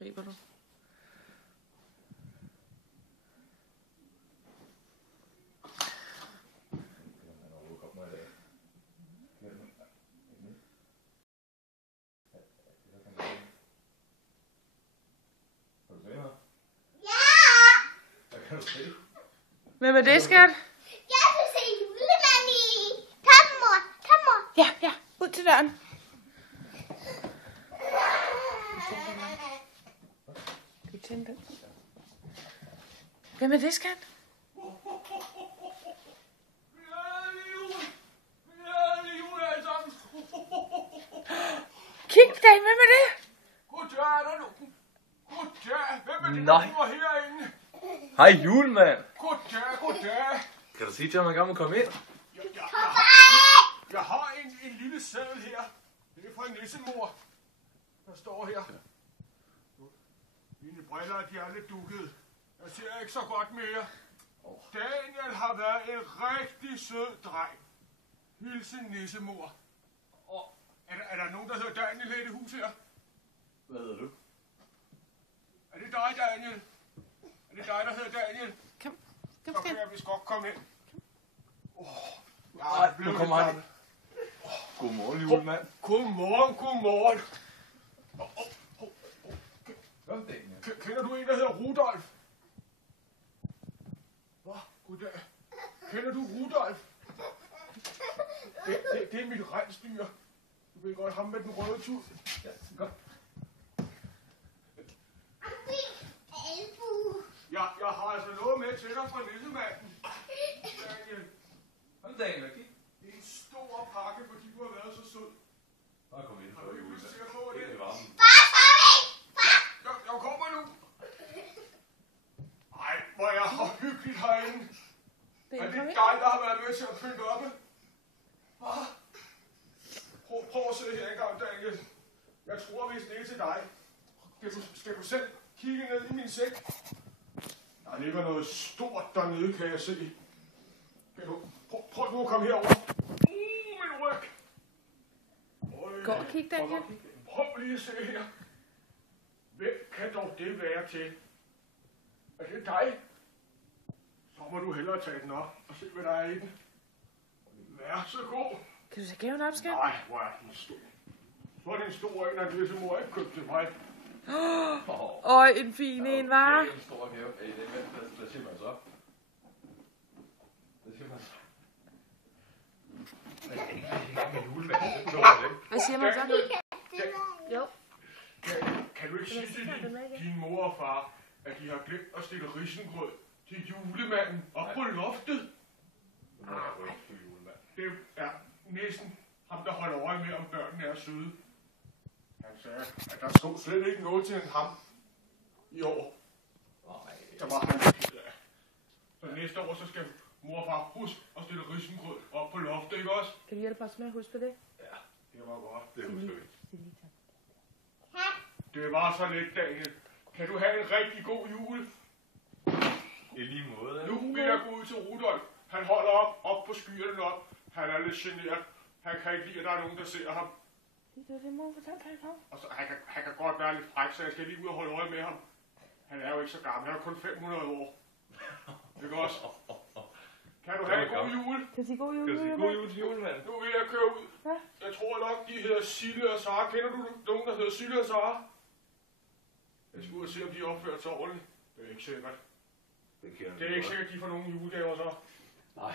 Griber du? Hvem er det, skat? Jeg vil se julemanden i. Kom, mor. Kom, mor. Ja, ud til døren. Kan du tænde den? Hvem er det, skat? Kig, Dan, hvem er det? Goddag, der nu. Goddag, hvem er det, Nej. der bor herinde? Hej julemand! Goddag. Kan du sige til ham, at han gerne må komme ind? Jeg har en lille seddel her. Det er fra en nissemor. Der står her. Mine briller, de er lidt dukkede. Jeg ser ikke så godt mere. Daniel har været en rigtig sød dreng. Hilsen nissemor. Og er der nogen, der hedder Daniel her i det hus her? Hvad hedder du? Er det dig, Daniel? Er det dig, der hedder Daniel? Kom, Så skat. kan jeg vist godt komme ind. Nej, nu kommer han ind. Godmorgen, julemand. Godmorgen. Hvad er det? Kender du en, der hedder Rudolf? Hvad? Goddag. Kender du Rudolf? Det er mit rensdyr. Du ved godt, ham med den røde tud. Ja, godt. Jeg har altså noget med til dig fra nissemanden. Daniel, Kom, Daniel, kig. det er en stor pakke, fordi du har været så sød. Bare kom ind. Har du ikke lyst til at få det? Det er varmen. Jeg kommer nu. Ej, hvor er jeg hyggeligt herinde. Er det dig, der har været med til at pynte oppe? Hvad? Prøv at se her engang, Daniel. Jeg tror vist, det er til dig. Skal du selv kigge ned i min sæk? Der ligger noget stort dernede, kan jeg se. Prøv nu at komme herover. Min ryg. Gå og kig, Daniel. Prøv lige at se her. Hvem kan dog det være til? Er det dig? Så må du hellere tage den op og se, hvad der er i den. Vær så god. Kan du tage gaven op, skat? Nej, hvor er den stor. Så er det en stor en, at det mor ikke købte til mig. Øj, en fin en, var. Det er en stor gave. Hvad siger man så? Hvad siger man så? Det er ikke engang med julemand. Hvad siger man så? Jo. Kan du ikke sige til din mor og far, at de har glemt at stikke risengrød til julemanden op på loftet? Det er næsten ham, der holder øje med, om børnene er søde. Han sagde, at der stod slet ikke noget til ham i år. Der var han ked af. Så næste år, så skal mor og far huske at stille risengrød op på loftet, ikke også? Kan du hjælpe os med at huske på det? Ja, det var godt. Det husker vi. Det var så lidt, Daniel. Kan du have en rigtig god jul? I lige måde. Nu vil jeg gå ud til Rudolf. Han holder op på skyerne op. Han er lidt generet. Han kan ikke lide, at der er nogen, der ser ham. Det er det, mor fortalte dig om. Og så, han kan godt være lidt fræk, så jeg skal lige ud og holde øje med ham. Han er jo ikke så gammel. Han er kun 500 år. Ikke også? Kan du have en god jul? Kan du sige god jul? Skal du sige god jul til julemanden? Nu vil jeg køre ud. Ja. Jeg tror nok, de hedder Sille og Sara. Kender du nogen, der hedder Sille og Sara? Jeg skal ud og se, om de opfører sig ordentligt. Det er ikke sikkert. Det er ikke sikkert, at de får nogle julegaver så. Nej.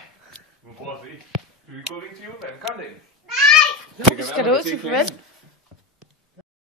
Nu prøv at se. Skal vi gå ind til julemanden? Kom, Daniel. Jo, vi skal da ud til farvel.